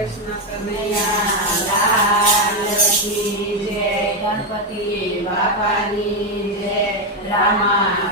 કૃષ્ણ કનૈયા લાલ કી જય ગણપતિ બાપાની જય રામા